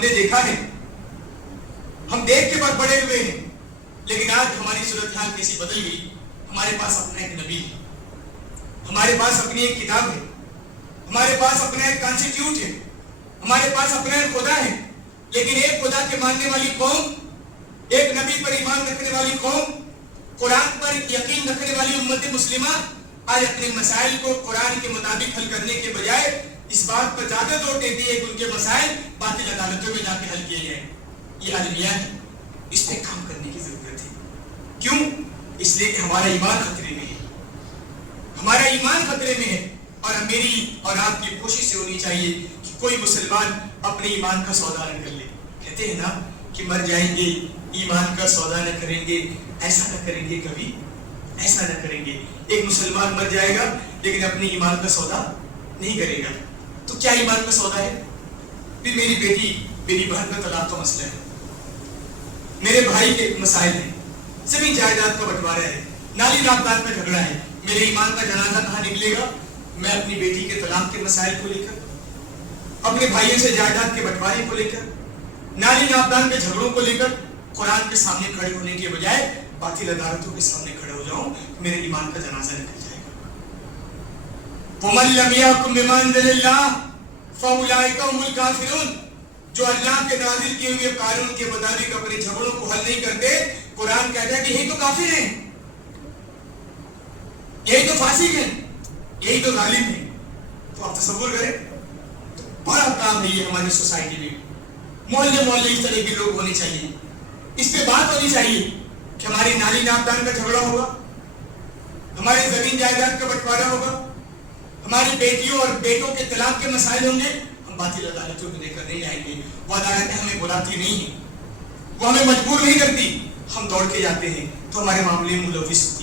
हमने देखा है, हम देख के बड़े हुए हैं, लेकिन आज हमारी सूरत हाल कैसी बदल गई। हमारे पास अपना एक नबी है, हमारे पास अपनी एक किताब है, हमारे पास अपना एक कॉन्स्टिट्यूट है, हमारे पास अपना एक खुदा है, लेकिन एक खुदा के मानने वाली कौम, एक नबी पर ईमान रखने वाली कौम, कुरान पर यकीन रखने वाली उम्मत मुस्लिमा आज अपने मसाइल को कुरान के मुताबिक हल करने के बजाय इस बात पर ज्यादा जोर देती है कि उनके मसाइल बातिल अदालतों में जाके हल किए जाए। ये अलमिया है, इस पे काम करने की जरूरत है। क्यों? इसलिए कि हमारा ईमान खतरे में है, हमारा ईमान खतरे में है। और मेरी और आपकी कोशिश होनी चाहिए कि कोई मुसलमान अपने ईमान का सौदा न कर ले। कहते हैं ना कि मर जाएंगे ईमान का सौदा न करेंगे, ऐसा न करेंगे, कभी ऐसा न करेंगे। एक मुसलमान मर जाएगा लेकिन अपने ईमान का सौदा नहीं करेगा। तो क्या ईमान का सौदा है? फिर मेरी बेटी मेरी बहन का तलाक का मसला है, मेरे भाई के मसाइल हैं, जमीन जायदाद का बंटवारा है, नाली राबदार का झगड़ा है। मेरे ईमान का जनाजा कहाँ निकलेगा? मैं अपनी बेटी के तलाक के मसाइल को लेकर, अपने भाइयों से जायदाद के बंटवारे को लेकर, नाली राबदार के झगड़ों को लेकर कुरान के सामने खड़े होने के बजाय बातिल अदालतों के सामने खड़े हो जाऊं, मेरे ईमान का जनाजा निकल जाएगा। वमन लम यहकुम बिमा अंज़लल्लाह फउलाइका हुमुल काफिरून। जो अल्लाह के नाज़िल किए हुए कानून के मुताबिक अपने झगड़ों को हल नहीं करते, कुरान कहता है कि यही तो काफिर हैं, यही तो फासिक हैं, यही तो जालिम हैं। तो आप तसव्वुर करें, तो बड़ा काम है ये हमारी सोसाइटी में। मोहल्ले मोहल्ले इस तरह के लोग होने चाहिए, इस पे बात होनी चाहिए कि हमारी नाली नापदान का झगड़ा होगा, हमारे जमीन जायदाद का बंटवारा होगा, हमारी बेटियों और बेटों के तलाक के मसाइल होंगे। हम बातिल अदालतों में लेकर नहीं जाएंगे। वो अदालतें हमें बुलाती नहीं है, वो हमें मजबूर नहीं करती, हम दौड़ के जाते हैं तो हमारे मामले में मुलविस होती है।